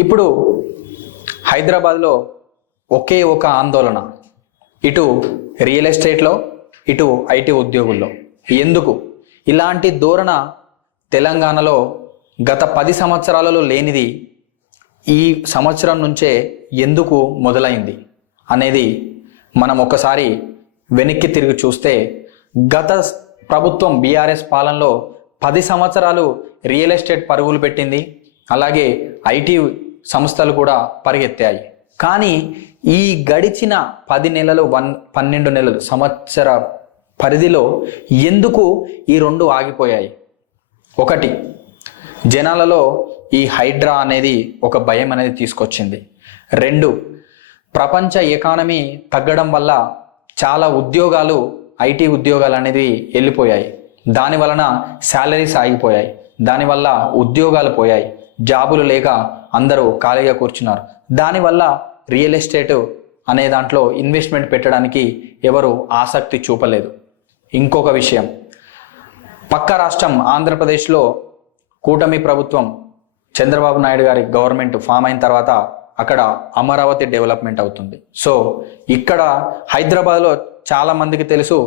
ఇప్పుడు హైదరాబాద్లో ఒకే ఒక ఆందోళన, ఇటు రియల్ ఎస్టేట్లో ఇటు ఐటీ ఉద్యోగుల్లో. ఎందుకు ఇలాంటి ధోరణ తెలంగాణలో గత 10 సంవత్సరాలలో లేనిది ఈ సంవత్సరం నుంచే ఎందుకు మొదలైంది అనేది మనం ఒకసారి వెనక్కి తిరిగి చూస్తే, గత ప్రభుత్వం బీఆర్ఎస్ పాలనలో 10 సంవత్సరాలు రియల్ ఎస్టేట్ పరుగులు పెట్టింది, అలాగే ఐటీ సంస్థలు కూడా పరిగెత్తాయి. కానీ ఈ గడిచిన 10 నెలలు 12 నెలలు సంవత్సర పరిధిలో ఎందుకు ఈ రెండు ఆగిపోయాయి? ఒకటి, జనాలలో ఈ హైడ్రా అనేది ఒక భయం అనేది తీసుకొచ్చింది. 2, ప్రపంచ ఎకానమీ తగ్గడం వల్ల చాలా ఉద్యోగాలు, ఐటీ ఉద్యోగాలు అనేది వెళ్ళిపోయాయి. దాని వలన శాలరీస్ ఆగిపోయాయి, దానివల్ల ఉద్యోగాలు పోయాయి, జాబులు లేక అందరూ ఖాళీగా కూర్చున్నారు. దానివల్ల రియల్ ఎస్టేట్ అనే దాంట్లో ఇన్వెస్ట్మెంట్ పెట్టడానికి ఎవరు ఆసక్తి చూపలేదు. ఇంకొక విషయం, పక్క రాష్ట్రం ఆంధ్రప్రదేశ్లో కూటమి ప్రభుత్వం చంద్రబాబు నాయుడు గారి గవర్నమెంట్ ఫామ్ అయిన తర్వాత అక్కడ అమరావతి డెవలప్మెంట్ అవుతుంది. సో ఇక్కడ హైదరాబాద్లో చాలా మందికి తెలుసు,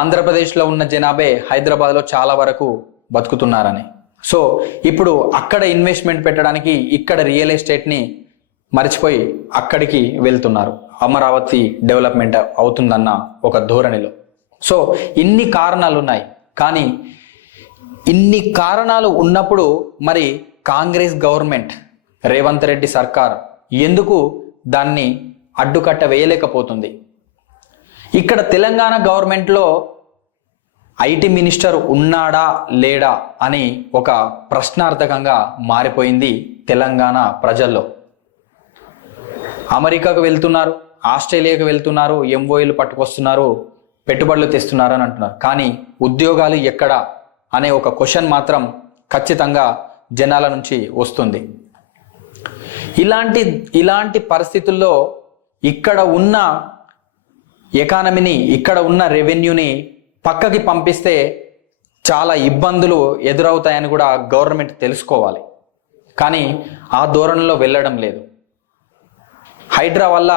ఆంధ్రప్రదేశ్లో ఉన్న జనాభే హైదరాబాద్లో చాలా వరకు బతుకుతున్నారని. సో ఇప్పుడు అక్కడ ఇన్వెస్ట్మెంట్ పెట్టడానికి ఇక్కడ రియల్ ఎస్టేట్ని మర్చిపోయి అక్కడికి వెళ్తున్నారు, అమరావతి డెవలప్మెంట్ అవుతుందన్న ఒక ధోరణిలో. సో ఇన్ని కారణాలు ఉన్నాయి. కానీ ఇన్ని కారణాలు ఉన్నప్పుడు మరి కాంగ్రెస్ గవర్నమెంట్, రేవంత్ రెడ్డి సర్కార్ ఎందుకు దాన్ని అడ్డుకట్ట వేయలేకపోతుంది? ఇక్కడ తెలంగాణ గవర్నమెంట్లో ఐటీ మినిస్టర్ ఉన్నాడా లేడా అని ఒక ప్రశ్నార్థకంగా మారిపోయింది తెలంగాణ ప్రజల్లో. అమెరికాకు వెళ్తున్నారు, ఆస్ట్రేలియాకు వెళ్తున్నారు, ఎంఓఏలు పట్టుకొస్తున్నారు, పెట్టుబడులు తెస్తున్నారు అని అంటున్నారు. కానీ ఉద్యోగాలు ఎక్కడా అనే ఒక క్వశ్చన్ మాత్రం ఖచ్చితంగా జనాల నుంచి వస్తుంది. ఇలాంటి పరిస్థితుల్లో ఇక్కడ ఉన్న ఎకానమీని, ఇక్కడ ఉన్న రెవెన్యూని పక్కకి పంపిస్తే చాలా ఇబ్బందులు ఎదురవుతాయని కూడా గవర్నమెంట్ తెలుసుకోవాలి. కానీ ఆ ధోరణిలో వెళ్ళడం లేదు. హైడ్రా వల్ల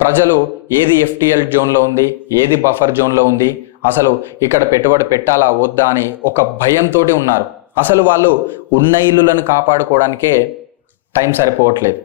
ప్రజలు ఏది ఎఫ్టిఎల్ జోన్లో ఉంది, ఏది బఫర్ జోన్లో ఉంది, అసలు ఇక్కడ పెట్టుబడి పెట్టాలా వద్దా అని ఒక భయంతో ఉన్నారు. అసలు వాళ్ళు ఉన్న ఇల్లులను కాపాడుకోవడానికే టైం సరిపోవట్లేదు.